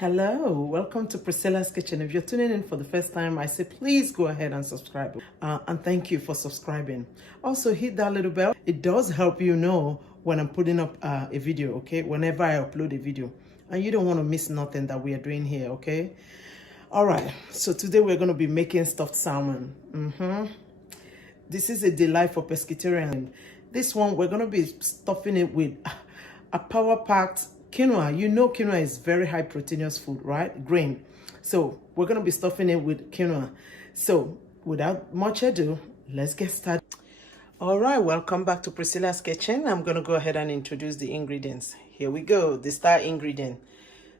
Hello, welcome to Priscilla's Kitchen. If you're tuning in for the first time, I say please go ahead and subscribe. And thank you for subscribing. Also, hit that little bell. It does help you know when I'm putting up a video, okay? Whenever I upload a video. And you don't want to miss nothing that we are doing here, okay? All right, so today we're going to be making stuffed salmon. This is a delight for pescatarian. This one, we're going to be stuffing it with a power-packed quinoa. You know quinoa is very high proteinous food, right? Grain. So we're going to be stuffing it with quinoa. So without much ado, let's get started. All right, welcome back to Priscilla's Kitchen. I'm going to go ahead and introduce the ingredients. Here we go, the star ingredient.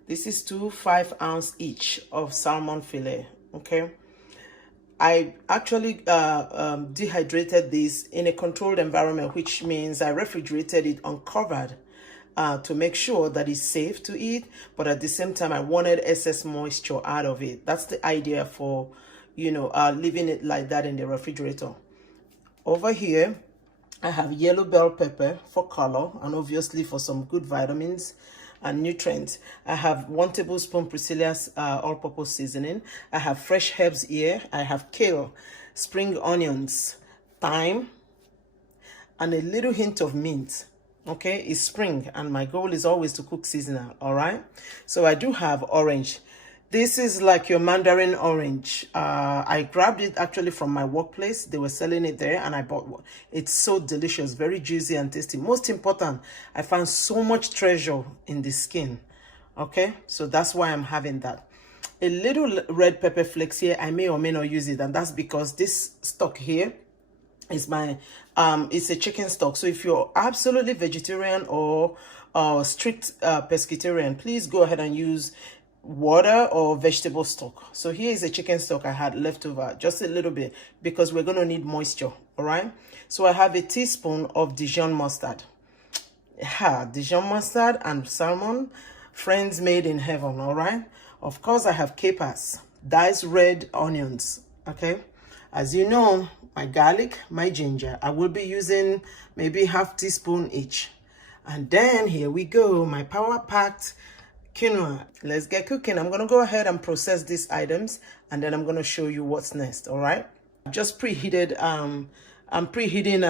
This is 2 5-ounce each of salmon fillet, okay? I actually dehydrated this in a controlled environment, which means I refrigerated it uncovered to make sure that it's safe to eat, but at the same time I wanted excess moisture out of it. That's the idea for, leaving it like that in the refrigerator. Over here I have yellow bell pepper for color and obviously for some good vitamins and nutrients. I have 1 tablespoon Priscilla's all-purpose seasoning. I have fresh herbs here. I have kale, spring onions, thyme, and a little hint of mint. Okay, it's spring and my goal is always to cook seasonal. All right, so I do have orange. This is like your mandarin orange. I grabbed it actually from my workplace. They were selling it there and I bought one. It's so delicious, very juicy and tasty. Most important, I found so much treasure in the skin. Okay, so that's why I'm having that. A little red pepper flakes here. I may or may not use it, and that's because this stock here is my it's a chicken stock. So if you're absolutely vegetarian or strict pescatarian, please go ahead and use water or vegetable stock. So here is a chicken stock I had left over, just a little bit, because we're going to need moisture. All right, so I have a teaspoon of Dijon mustard. Dijon mustard and salmon, friends made in heaven. All right, of course I have capers, diced red onions. Okay, as you know, my garlic, my ginger. I will be using maybe half teaspoon each. And then here we go, my power-packed quinoa. Let's get cooking. I'm going to go ahead and process these items and then I'm going to show you what's next. All right, I've just preheated I'm preheating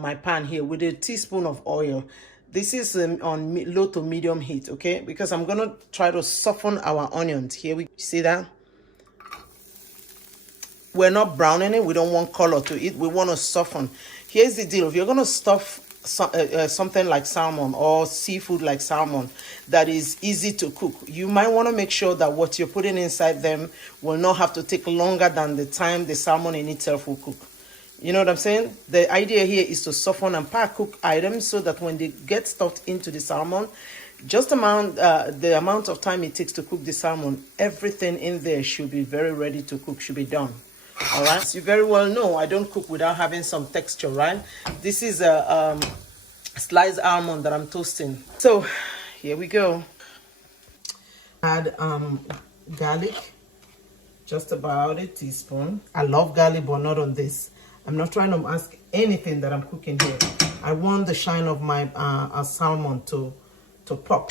my pan here with a teaspoon of oil. This is on low to medium heat, okay, because I'm going to try to soften our onions. Here we see that we're not browning it. We don't want color to it. We want to soften. Here's the deal. If you're going to stuff something like salmon or seafood like salmon that is easy to cook, you might want to make sure that what you're putting inside them will not have to take longer than the time the salmon in itself will cook. You know what I'm saying? The idea here is to soften and pack cook items so that when they get stuffed into the salmon, just the amount of time it takes to cook the salmon, everything in there should be very ready to cook, should be done. All right, so you very well know I don't cook without having some texture, right? This is a sliced almond that I'm toasting. So here we go. Add garlic, just about a teaspoon. I love garlic, but not on this. I'm not trying to mask anything that I'm cooking here. I want the shine of my salmon to pop.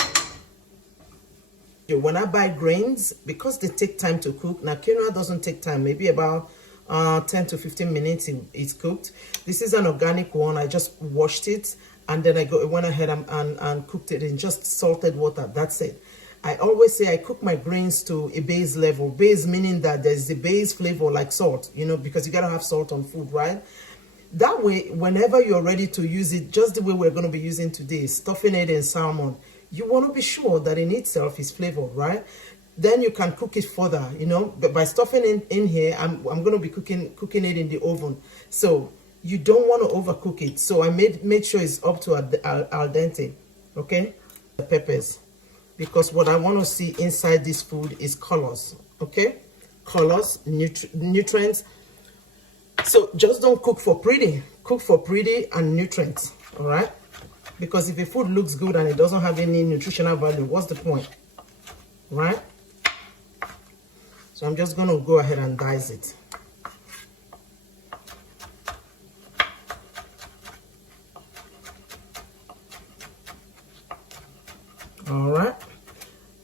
When I buy grains, because they take time to cook, now quinoa doesn't take time, maybe about 10 to 15 minutes it's cooked. This is an organic one. I just washed it and then I went ahead and cooked it in just salted water. That's it. I always say I cook my grains to a base level. Base meaning that there's the base flavor like salt, because you gotta have salt on food, right? That way, whenever you're ready to use it, just the way we're going to be using today, stuffing it in salmon, you want to be sure that in itself is flavored, right? Then you can cook it further, but by stuffing it in here, I'm going to be cooking it in the oven. So you don't want to overcook it. So I made sure it's up to al dente, okay? The peppers, because what I want to see inside this food is colors, okay? Colors, nutrients. So just don't cook for pretty. Cook for pretty and nutrients, all right? Because if a food looks good and it doesn't have any nutritional value, what's the point, right? So I'm just going to go ahead and dice it. All right.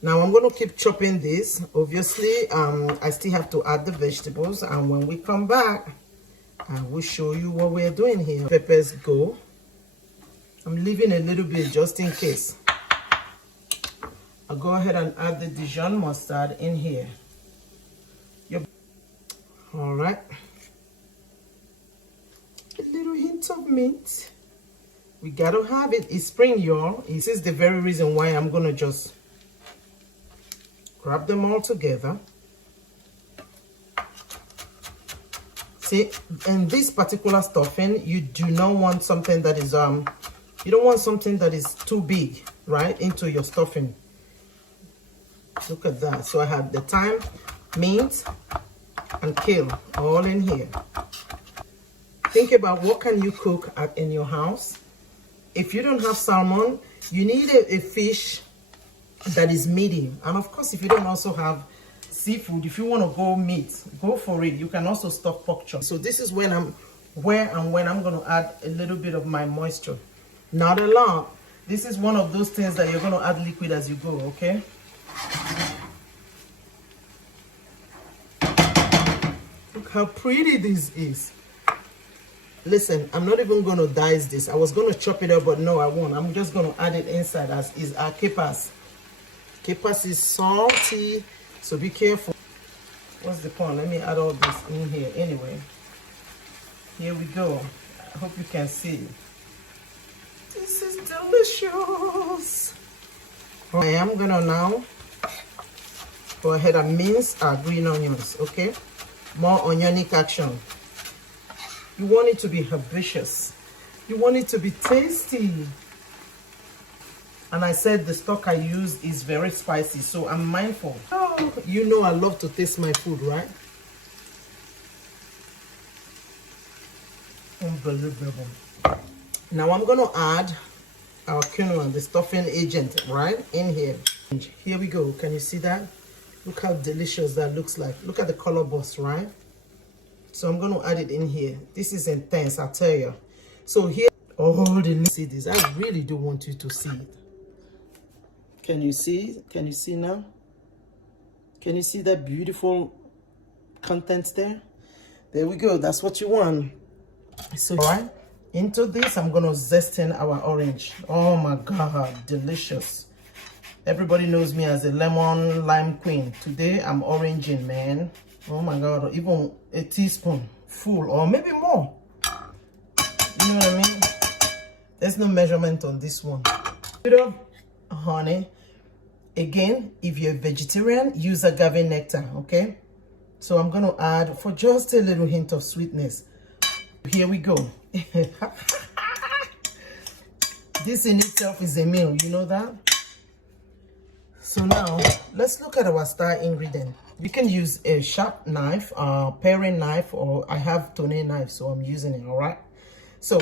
Now I'm going to keep chopping this. Obviously, I still have to add the vegetables, and when we come back, I will show you what we're doing here. Peppers go. I'm leaving a little bit just in case. I'll go ahead and add the Dijon mustard in here. Yep. All right. A little hint of mint. We gotta have it. It's spring, y'all. This is the very reason why I'm gonna just grab them all together. See, in this particular stuffing, you do not want something that is you don't want something that is too big, right, into your stuffing. Look at that. So I have the thyme, mint, and kale all in here. Think about what can you cook in your house. If you don't have salmon, you need a fish that is medium. And of course, if you don't also have seafood, if you want to go meat, go for it. You can also stock pork chop. So this is when I'm going to add a little bit of my moisture. Not a lot. This is one of those things that you're going to add liquid as you go, okay? Look how pretty this is. Listen, I'm not even going to dice this. I was going to chop it up, but no, I won't. I'm just going to add it inside as is our capers. Capers is salty, so be careful. What's the point? Let me add all this in here anyway. Here we go. I hope you can see. This is delicious. I am going to now go ahead and mince our green onions, okay? More onionic action. You want it to be herbaceous. You want it to be tasty. And I said the stock I use is very spicy, so I'm mindful. Oh, you know I love to taste my food, right? Unbelievable. Now I'm going to add our quinoa, the stuffing agent, right, in here. Here we go. Can you see that? Look how delicious that looks like. Look at the color burst, right? So I'm going to add it in here. This is intense, I'll tell you. So here, oh, see this. I really do want you to see it. Can you see? Can you see now? Can you see that beautiful content there? There we go. That's what you want. So, all right. Into this, I'm going to zest in our orange. Oh my God, delicious. Everybody knows me as a lemon lime queen. Today, I'm oranging, man. Oh my God, even a teaspoon full or maybe more. You know what I mean? There's no measurement on this one. Bit of honey. Again, if you're a vegetarian, use agave nectar, okay? So I'm going to add for just a little hint of sweetness. Here we go. This in itself is a meal, you know that? So now, let's look at our star ingredient. You can use a sharp knife, paring knife, or I have toner knife, so I'm using it, all right? So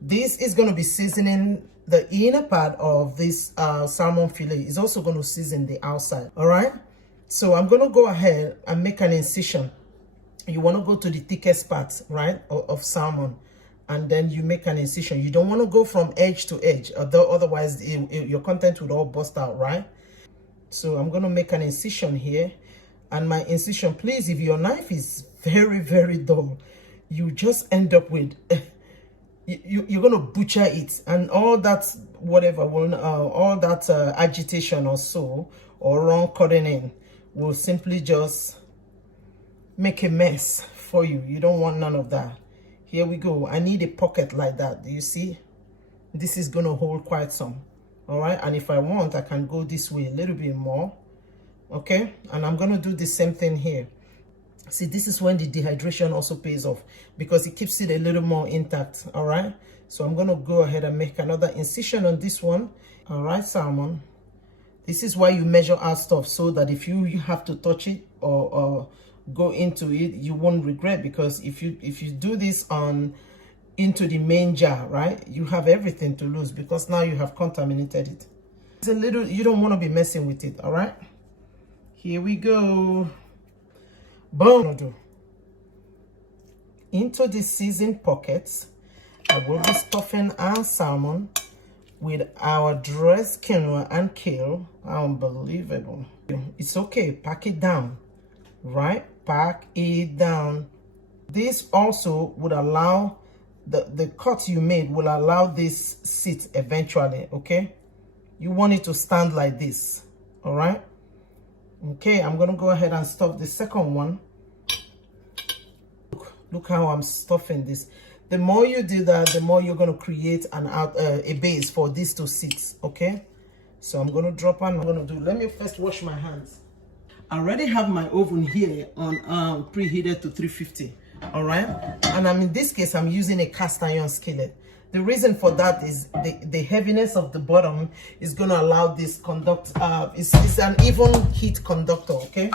this is going to be seasoning the inner part of this salmon fillet. It's also going to season the outside, all right? So I'm going to go ahead and make an incision. You want to go to the thickest part, right, of salmon, and then you make an incision. You don't want to go from edge to edge, otherwise your content would all bust out, right? So I'm going to make an incision here. And my incision, please, if your knife is very, very dull, you just end up with, you're going to butcher it. And all that, whatever, all that agitation or so, or wrong cutting in, will simply just make a mess for you. You don't want none of that. Here we go. I need a pocket like that. Do you see? This is going to hold quite some. All right. And if I want, I can go this way a little bit more. Okay, and I'm going to do the same thing here. See, this is when the dehydration also pays off because it keeps it a little more intact. All right, so I'm going to go ahead and make another incision on this one. All right, salmon. This is why you measure out stuff so that if you have to touch it or go into it, you won't regret, because if you do this into the main jar, right, you have everything to lose because now you have contaminated it. It's a little, you don't want to be messing with it. All right. Here we go. Boom. Into the seasoned pockets, I will be stuffing our salmon with our dressed quinoa and kale. Unbelievable. It's okay, pack it down, right? Pack it down. This also would allow the cut you made will allow this sit eventually, okay? You want it to stand like this, all right? Okay, I'm gonna go ahead and stuff the second one. Look how I'm stuffing this. The more you do that, the more you're gonna create a base for this to sit, okay? So I'm gonna drop on, let me first wash my hands. I already have my oven here on preheated to 350, all right? And in this case, I'm using a cast iron skillet. The reason for that is the heaviness of the bottom is gonna allow this conduct, it's an even heat conductor, okay?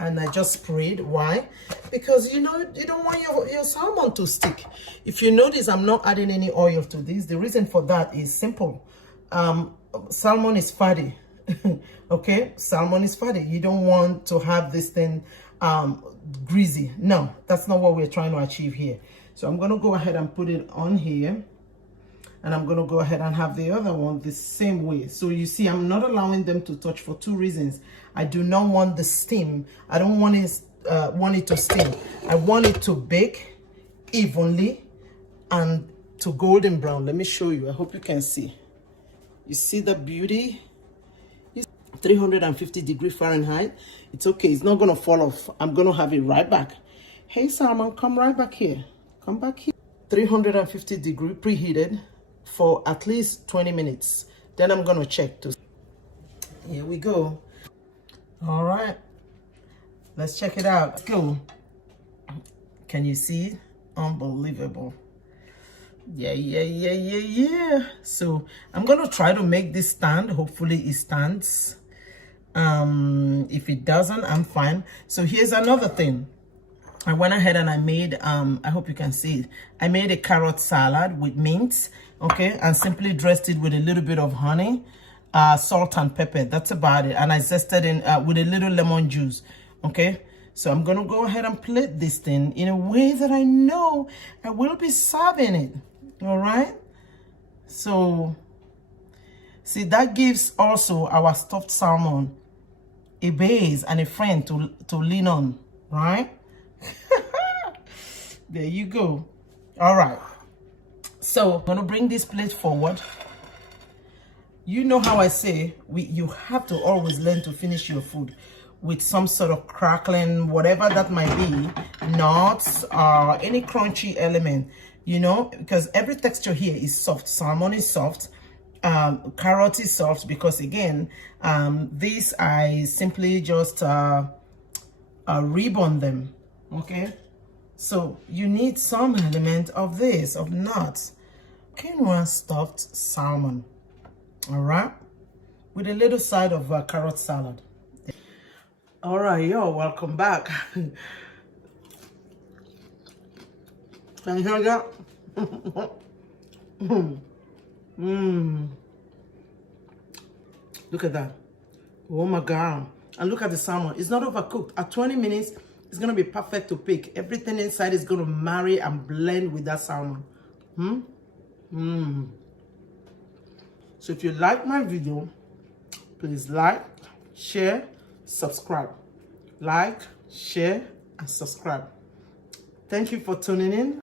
And I just sprayed. Why? Because you don't want your salmon to stick. If you notice, I'm not adding any oil to this. The reason for that is simple. Salmon is fatty. Okay, salmon is fatty. You don't want to have this thing greasy. No, that's not what we're trying to achieve here. So I'm going to go ahead and put it on here, and I'm going to go ahead and have the other one the same way. So you see, I'm not allowing them to touch for two reasons. I do not want the steam. I don't want it to steam. I want it to bake evenly and to golden brown. Let me show you. I hope you can see. You see the beauty? 350 Fahrenheit. It's okay. It's not going to fall off. I'm going to have it right back. Hey, Salmon, come right back here. Come back here. 350 preheated for at least 20 minutes. Then I'm going to check. Here we go. All right. Let's check it out. Let's go. Can you see it? Unbelievable. Yeah. So I'm going to try to make this stand. Hopefully it stands. If it doesn't, I'm fine. So here's another thing. I went ahead and I made, I hope you can see it. I made a carrot salad with mint, okay, and simply dressed it with a little bit of honey, salt and pepper. That's about it. And I zested in with a little lemon juice, okay. So I'm going to go ahead and plate this thing in a way that I know I will be serving it, all right. So, see, that gives also our stuffed salmon a base and a friend to lean on, right? There you go. All right. So I'm going to bring this plate forward. You know how I say, you have to always learn to finish your food with some sort of crackling, whatever that might be, nuts or any crunchy element, because every texture here is soft. Salmon is soft. Carrot is soft because, again, this I simply just ribbon them, okay? So you need some element of this, of nuts. Quinoa stuffed salmon, all right? With a little side of carrot salad. All right, yo, welcome back. Can you hear that? Look at that. Oh my God. And look at the salmon. It's not overcooked. At 20 minutes, it's going to be perfect to pick. Everything inside is going to marry and blend with that salmon. So if you like my video, please like, share, subscribe. Like, share, and subscribe. Thank you for tuning in.